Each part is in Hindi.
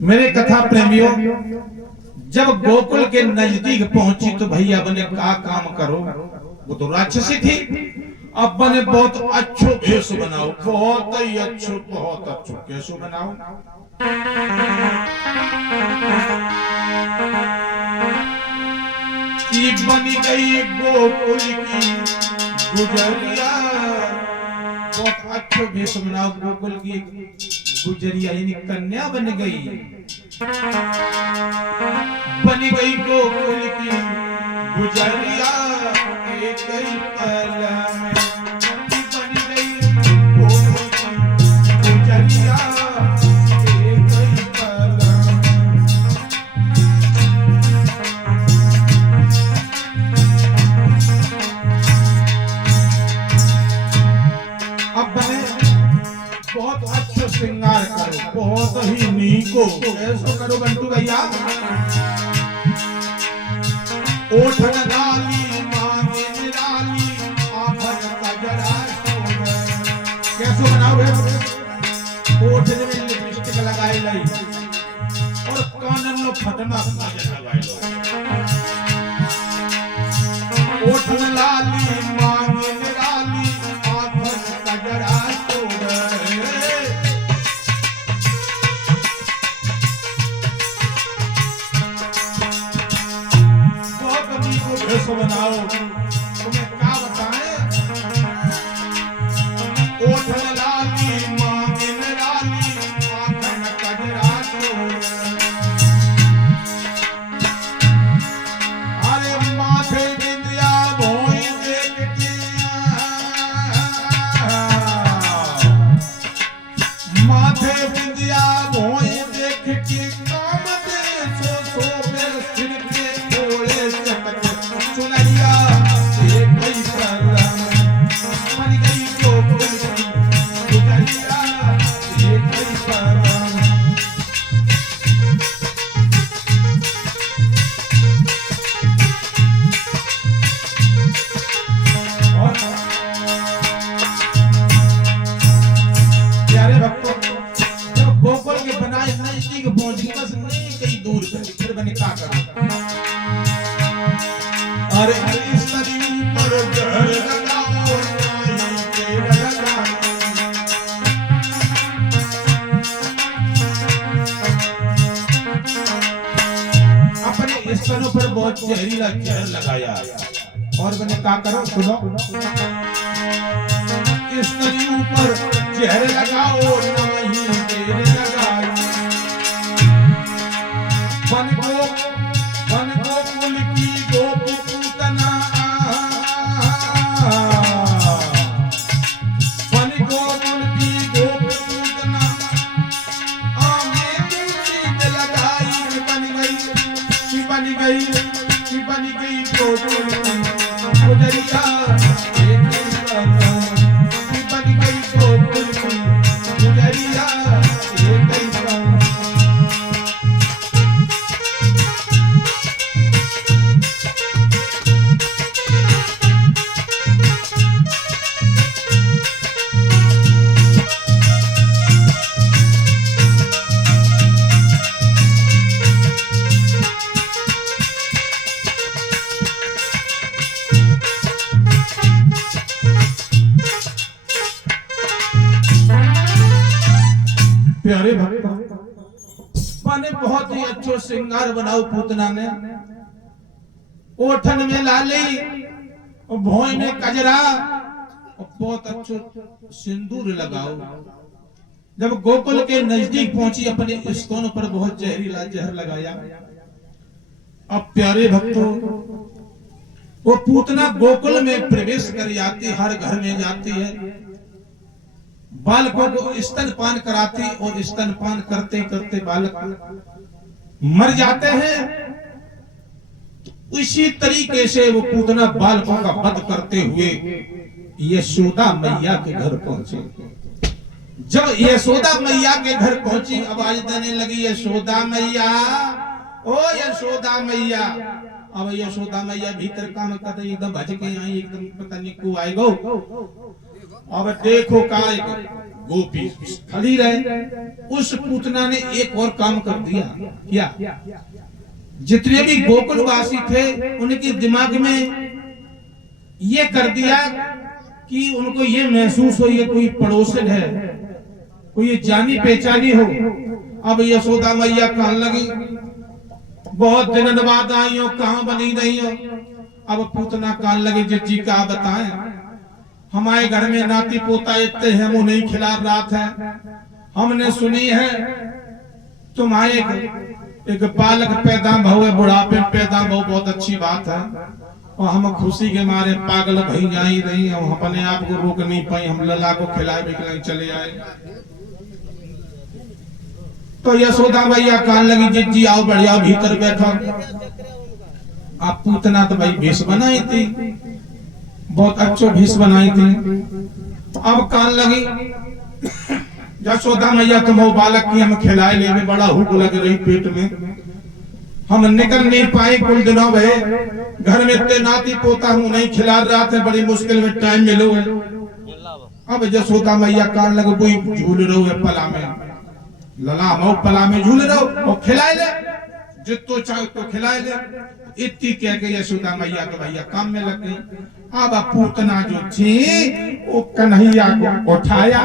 मेरे कथा प्रेमियों, जब गोकुल के नजदीक पहुंची तो भैया बने का काम करो, वो तो राक्षसी थी। अब बने बहुत अच्छो भेष बनाओ, बहुत ही अच्छो, बहुत अच्छो कैसो बनाओ। कि बनी गई गोकुल की गुजरिया, बहुत अच्छो भेष बनाओ। गोकुल की गुजरिया यानी कन्या बन गई, बन गई गोकुल की गुजरिया। एक ही पल में बन गई गोकुल की गुजरिया, एक ही पल में। अब बने बहुत अच्छो श्रृंगार करो, बहुत ही नीको ऐसो करो बंटू भैया। ओठन लाली मांगे निराली, आभन कजरा सोना। कैसो बनाओ रे? ओठ में लिपस्टिक लगाई लाई और कानन में फटना काजल लगाई लो। ओठन लाली मांगे निराली, आभन कजरा सोना। कैसो बनाओ, तुम्हें क्या बताएं? ओठन लाली मांगे निराली, आँखन कजरा सोना। अरे माथे बिंदिया भोई देख के, माथे बिंदिया भोई देख के, काम दे सो सो मेरे सिर पे थोड़े चटक सुनैया। एक ही पल में बन गई गोकुल की गुजरिया, एक ही पल में। प्यारे भक्तों, जब गोकुल के बनाए नजदीक पहुंच गई, बस नहीं कहीं दूर गई, फिर बने क्या करो? अरे इस नदी पर जहर लगाओ, नहीं तेल लगाओ। अपने स्तनों पर बहुत जहरीला जहर लगाया और मैंने क्या करो सुनो। इस नदी पर जहर लगाओ, नहीं तेल लगाओ। बन गोकुल की गोपी पूतना, बन गोकुल की गोपी पूतना। आगे दूसरी लगाई, बन गई कि बन गई कि बन गई गोकुल की गुजरिया। एक ही पल में कि बन गई गोकुल की गुजरिया, एक ही पल में। प्यारे भक्तों, माने बहुत ही अच्छो श्रृंगार बनाओ पूतना ने। ओठन में लाली, भोई में कजरा, बहुत अच्छो सिंदूर लगाओ। जब गोकुल के नजदीक पहुंची, अपने स्तन पर बहुत जहरीला जहर लगाया। अब प्यारे भक्तों, वो पूतना गोकुल में प्रवेश कर जाती, हर घर में जाती है, बालकों को स्तनपान कराती और स्तनपान करते करते बालक मर जाते हैं। इसी तरीके से वो पूतना बालकों का वध करते हुए यशोदा मैया के घर पहुंचे। जब यशोदा मैया के घर पहुंची, आवाज देने लगी, यशोदा मैया, ओ यशोदा मैया। अब यशोदा मैया भीतर काम करते एकदम भज के आई, एकदम पता नहीं को आएगो। अब देखो काय गोपी खड़ी रहे। उस पूतना ने एक और काम कर दिया। क्या? जितने भी गोकुलवासी थे उनके दिमाग में ये कर दिया कि उनको ये महसूस हो ये कोई पड़ोसन है, कोई ये जानी पहचानी हो। अब यशोदा मैया कहने लगी बहुत दिन बाद आई हो, कहां बनी नहीं हो। अब पूतना कहने लगी जी का बताएं, हमारे घर में नाती पोता इतने हैं, वो नहीं खिला रात है। हमने सुनी है तुम्हारे एक बालक पैदा भवे, बुढ़ापे में पैदा भव, बहुत अच्छी बात है। और हम खुशी के मारे पागल भई जाई रही, हम अपने आप को रोक नहीं पाई, हम लला को खिलाए बिखलाए चले आए। तो यशोदा मैया कहने लगी जी आओ बढ़िया भीतर बैठो। आप पूतना तो भाई भेष बनाई थी, बहुत अच्छो भेष बनाई थी। अब कहने लगी यशोदा मैया तुम वो बालक की हम खिलाए ले, बड़ा भूख लग रही पेट में, हम निकल नहीं पाए कुल दिनों भे, घर में इतने नाती पोता हूँ नहीं खिला रहा थे, बड़ी मुश्किल में टाइम मिलो है। अब यशोदा मैया कहने लगे कोई झूल रहो है पला में, लला मो पला में झूल रहो और खिलाए ले, जितो चाहे तो खिलाए ले। इतनी कह के यशोदा मैया तो भैया काम में लग गई। अब पूतना जो थी वो कन्हैया को उठाया,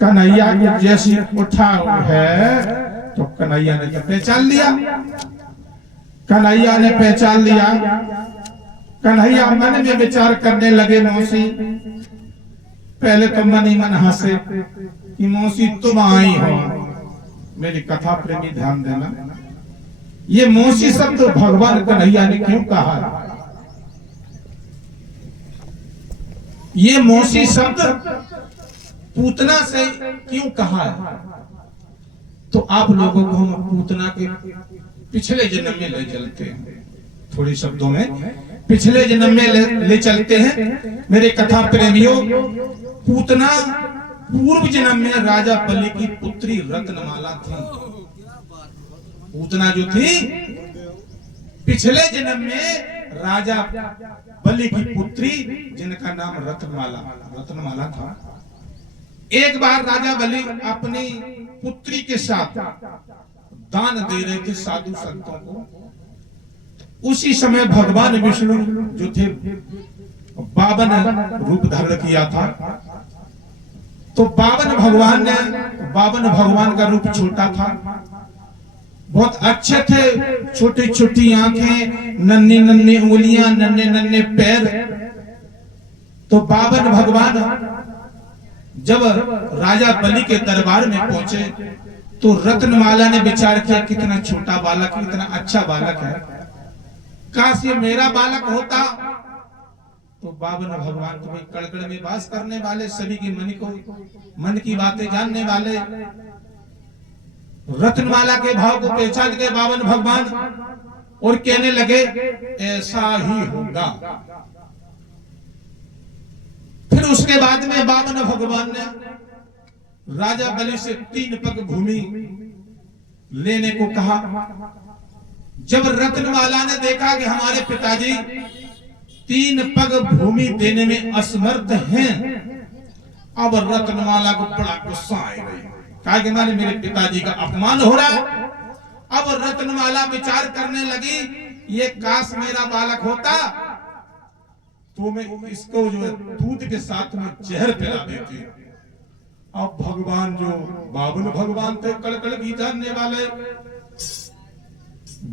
कन्हैया को जैसी उठा है तो कन्हैया ने तो पहचान लिया। कन्हैया ने पहचान लिया। कन्हैया मन में विचार करने लगे मौसी, पहले तो मन ही मन हंसे कि मौसी तुम आई हो। मेरी कथा प्रेमी ध्यान देना, ये मौसी शब्द भगवान कन्हैया ने क्यों कहा? ये मौसी शब्द पूतना से क्यों कहा है? तो आप लोगों को हम पूतना के पिछले जन्म में ले चलते हैं, थोड़े शब्दों में पिछले जन्म में ले चलते हैं मेरे कथा प्रेमियों। पूतना पूर्व जन्म में राजा बलि की पुत्री रत्नमाला थी। पूतना जो थी पिछले जन्म में राजा बलि की पुत्री, जिनका नाम रत्नमाला था। एक बार राजा बलि अपनी पुत्री के साथ दान दे रहे थे साधु संतों को। उसी समय भगवान विष्णु जो थे 52 रूप धारण किया था। तो 52 भगवान का रूप छोटा था, बहुत अच्छे थे, छोटी छोटी आंखें, नन्ही नन्ही उंगलियां, नन्हे नन्हे पैर। तो 52 भगवान जब राजा बलि के दरबार में पहुंचे तो रत्नमाला ने विचार किया कितना छोटा बालक, कितना अच्छा बालक है, काश ये मेरा बालक होता। तो 52 भगवान तो कड़कड़ में वास करने वाले, सभी की मन की बातें जानने वाले, रत्नमाला के भाव को पहचान के 52 भगवान और कहने लगे ऐसा ही होगा। फिर उसके बाद में 52 भगवान ने राजा बलि से 3 पग भूमि लेने को कहा। जब रत्नमाला ने देखा कि हमारे पिताजी 3 पग भूमि देने में असमर्थ हैं, अब रत्नमाला को बड़ा गुस्सा आ गई, कहा कि मेरे पिताजी का अपमान हो रहा है। अब रत्नमाला विचार करने लगी ये काश मेरा बालक होता तो मैं इसको जो है दूध के साथ में जहर पिला देती। अब भगवान जो 52 भगवान थे कड़कड़ की जानने वाले,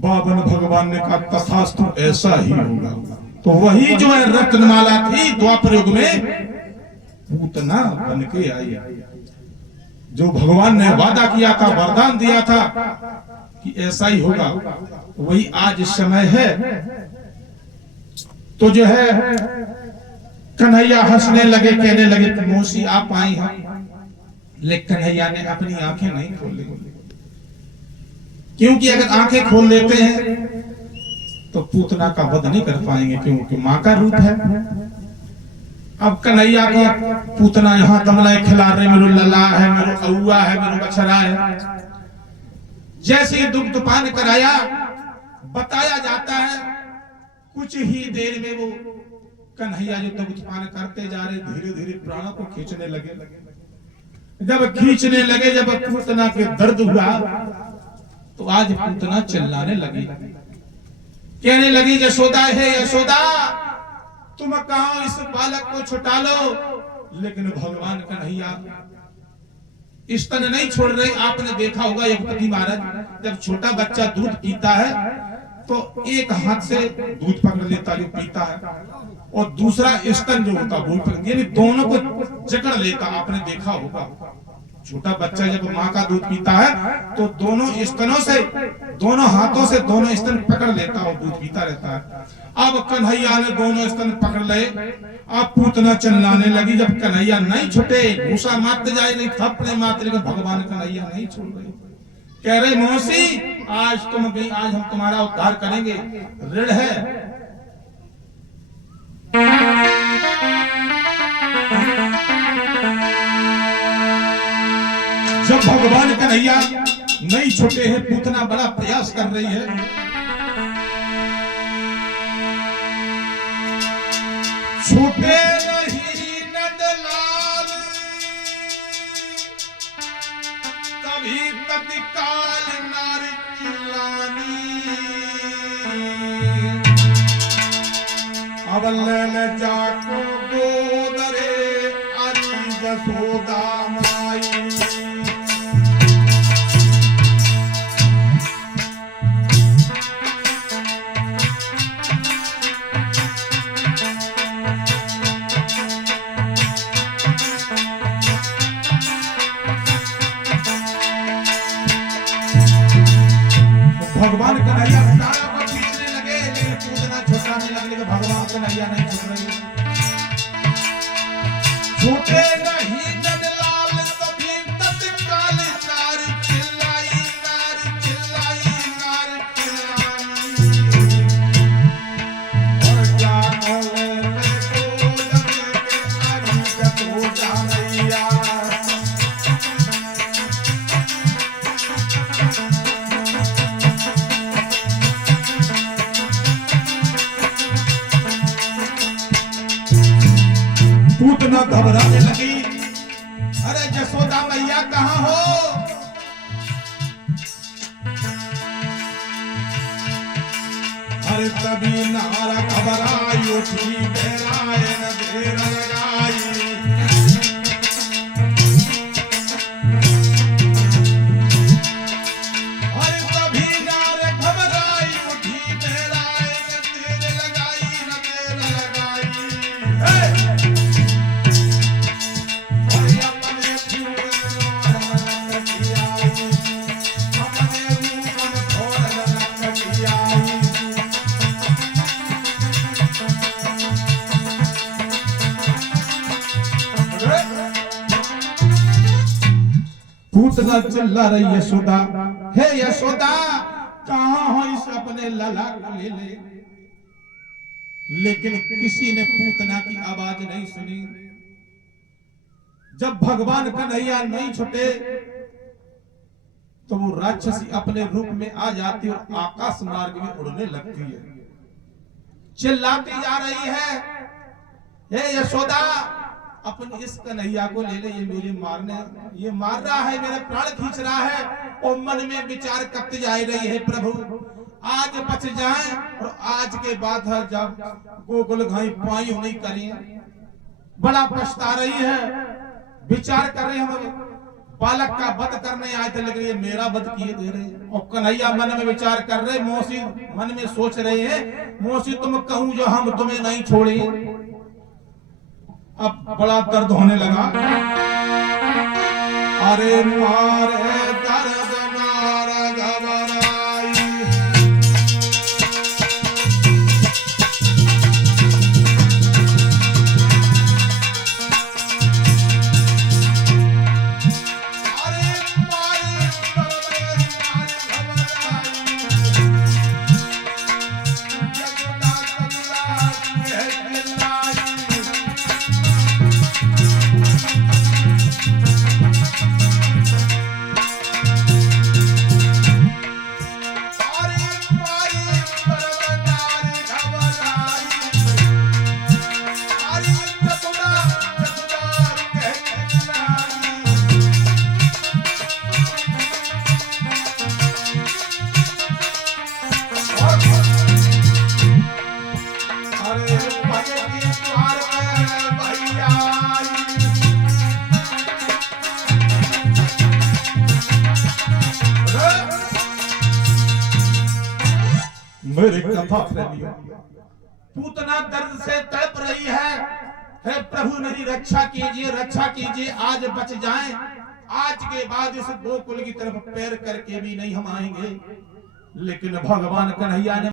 52 भगवान ने कहा तथास्तु ऐसा ही होगा। तो वही जो है रत्नमाला थी द्वापर युग में पूतना बन के आई। जो भगवान ने वादा किया था, वरदान दिया था कि ऐसा ही होगा, वही आज समय है। तो जो है कन्हैया हंसने लगे, कहने लगे मौसी आप आई हैं। लेकिन कन्हैया ने अपनी आंखें नहीं खोली, क्योंकि अगर आंखें खोल लेते हैं तो पूतना का वध नहीं कर पाएंगे, क्योंकि मां का रूप है। अब कन्हैया को पूतना यहाँ कमला खिला रहे, मेरे लला है, मेरे अउआ है, मेरे बछड़ा है। जैसे ही दुग्ध पान कराया, बताया जाता है कुछ ही देर में वो कन्हैया जो तब उत्पान करते जा रहे, धीरे धीरे प्राणों को खींचने लगे। जब खींचने लगे, जब पूतना के दर्द हुआ, तो आज पूतना चिल्लाने लगी, कहने लगी, यशोदा है यशोदा, तुम कहां इस बालक को छुटा लो। लेकिन भगवान कन्हैया स्तन नहीं छोड़ रहे। आपने देखा होगा यज्ञपति महाराज जब छोटा बच्चा दूध पीता है तो एक हाथ से दूध पकड़ लेता जो पीता है, और दूसरा स्तन जो होता वो पकड़, यानी दोनों को जकड़ लेता। आपने देखा होगा छोटा बच्चा जब माँ का दूध पीता है तो दोनों स्तनों से, दोनों हाथों से दोनों स्तन पकड़ लेता और दूध पीता रहता है। अब कन्हैया ने दोनों स्तन पकड़ ले। अब पूतना चिल्लाने लगी, जब कन्हैया नहीं छूटे, भूसा मारते जाए नहीं, थप्पड़े मारते, लेकिन भगवान कन्हैया नहीं छोड़ रहे। कह रहे मौसी आज तुम गई, आज हम तुम्हारा उद्धार करेंगे, ऋण है। जब भगवान कन्हैया नहीं छूटे हैं, पूतना बड़ा प्रयास कर रही है। छूटे नहीं नंदलाल, तभी तत्काल नारी चिल्लानी, अब ले जाको गोद रे अरी यशोदा माई। भगवान कन्हैया तारा पर खींचने लगे, लेकिन पूतना छुटाने लगे, लेकिन भगवान कन्हैया नहीं छूट रहे। छूटे नहीं नंदलाल, तभी तत्काल नारी चिल्लाई, नारी चिल्लाई, नारी चिल्लाई, और जानो ले गोद में अरी यशोदा मैया। पूतना घबराने लगी, अरे यशोदा मैया कहां हो? अरे तभी नारा घबराई उठी, बेराए न देर लगाई। अरे तभी नारे घबराई उठी, बेराए न देर लगाई, न देर लगाई। पूतना चिल्ला रही, यशोदा हे यशोदा, कहां हो इस अपने लला को ले ले। लेकिन किसी ने पूतना की आवाज नहीं सुनी। जब भगवान कन्हैया नहीं छूटे तो वो राक्षसी अपने रूप में आ जाती और आकाश मार्ग में उड़ने लगती है, चिल्लाती जा रही है, हे यशोदा अपने इस कन्हैया को ले ले, ये मुझे मारने, ये मार रहा है, मेरे प्राण खींच रहा है। और मन में विचार करती जा रही है, प्रभु आज बच जाए, और आज के बाद जब गोकुल घाई पाई नहीं करी, बड़ा पछता रही है, विचार कर रही है, बालक का वध करने आए थे लेकिन ये मेरा वध किए दे रहे। और कन्हैया मन में विचार कर रहे, मौसी मन में सोच रहे हैं, मौसी तुम कहूं जो हम तुम्हें नहीं छोड़े। अब बड़ा दर्द होने लगा, अरे मारे दर्द मारा घबराई। मेरे कथा प्रेमियों, पूतना दर्द से तड़प रही है प्रभु मेरी रक्षा कीजिए, रक्षा कीजिए, आज बच जाएं। आज के बाद इस गोकुल की तरफ पैर करके भी नहीं हम आएंगे। लेकिन भगवान कन्हैया ने